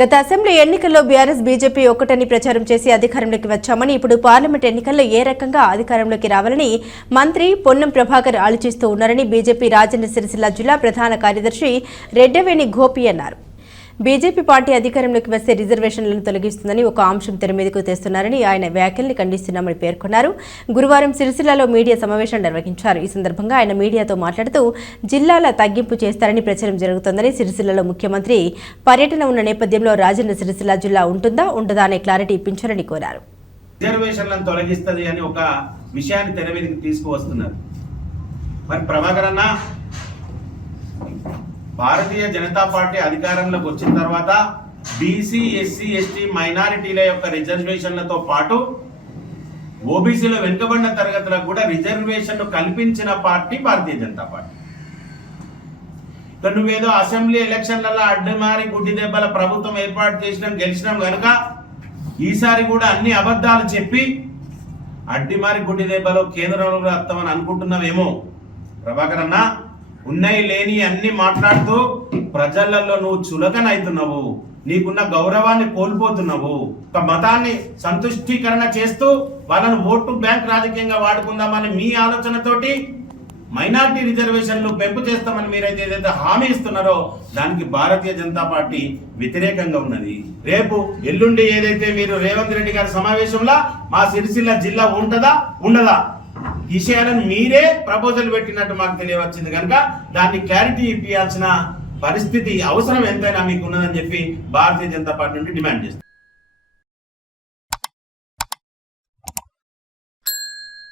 గత అసెంబ్లీ ఎన్నికల్లో BRS BJP ఒక్కటని ప్రచారం చేసి అధికారంలోకి వచ్చామని ఇప్పుడు పార్లమెంట్ ఎన్నికల్లో ఏ రకంగా అధికారంలోకి రావాలని మంత్రి పొన్నం ప్రభాకర్ ఆలోచిస్తూ ఉన్నారని బీజేపీ రాజన్న సిరిసిల్ల జిల్లా ప్రధాన కార్యదర్శి రెడ్డవేణి గోపి అన్నారు. బీజేపీ పార్టీ అధికారంలోకి వస్తే రిజర్వేషన్లను తొలగిస్తుందని ఒక అంశం తెర మీదకు తెస్తున్నారని ఆయన వ్యాఖ్యల్ని ఖండిస్తున్నామని పేర్కొన్నారు. గురువారం సిరిసిల్లలో మీడియా సమావేశం నిర్వహించారు. ఈ సందర్భంగా ఆయన మీడియాతో మాట్లాడుతూ జిల్లాల తగ్గింపు చేస్తారని ప్రచారం జరుగుతోందని, సిరిసిల్లలో ముఖ్యమంత్రి పర్యటన ఉన్న నేపథ్యంలో రాజన్న సిరిసిల్ల జిల్లా ఉంటుందా ఉండదా అనే క్లారిటీ ఇప్పించాలని కోరారు. రిజర్వేషన్లను తొలగిస్తుంది అని ఒక విషయాన్ని తెర మీదకి తీసుకువస్తున్నారు. మరి ప్రభాకర్ అన్న, భారతీయ జనతా పార్టీ అధికారంలోకి వచ్చిన తర్వాత బీసీ, ఎస్సీ, ఎస్టీ మైనారిటీల యొక్క రిజర్వేషన్లతో పాటు ఓబీసీలో వెనుకబడిన తరగతులకు కూడా రిజర్వేషన్ కల్పించిన పార్టీ భారతీయ జనతా పార్టీ. నువ్వేదో అసెంబ్లీ ఎలక్షన్లలో అడ్డమారి గుడ్డి దెబ్బల ప్రభుత్వం ఏర్పాటు చేసినాం, గెలిచినాం కనుక ఈసారి కూడా అన్ని అబద్ధాలు చెప్పి అడ్డిమారి గుడ్డి దెబ్బలో కేంద్రంలో వస్తామని అనుకుంటున్నావేమో. ప్రభాకర్ అన్న, ఉన్నాయి లేని అన్ని మాట్లాడుతూ ప్రజలలో నువ్వు చులకనవుతున్నావు, నీకున్న గౌరవాన్ని కోల్పోతున్నావు. ఒక మతాన్ని సంతుష్టీకరణ చేస్తూ వాళ్ళను ఓటు బ్యాంక్ రాజకీయంగా వాడుకుందామని మీ ఆలోచనతోటి మైనార్టీ రిజర్వేషన్లు పెంపు చేస్తామని మీరైతే ఏదైతే హామీ ఇస్తున్నారో దానికి భారతీయ జనతా పార్టీ వ్యతిరేకంగా ఉన్నది. రేపు ఎల్లుండి ఏదైతే మీరు రేవంత్ రెడ్డి గారి సమావేశంలో మా సిరిసిల్ల జిల్లా ఉంటుందా ఉండదా విషయాలను మీరే ప్రపోజల్ పెట్టినట్టు మాకు తెలియవచ్చింది కనుక దాన్ని క్లారిటీ ఇప్పించాల్సిన పరిస్థితి అవసరం ఎంతైనా మీకు ఉన్నదని చెప్పి భారతీయ జనతా పార్టీ నుండి డిమాండ్ చేస్తుంది.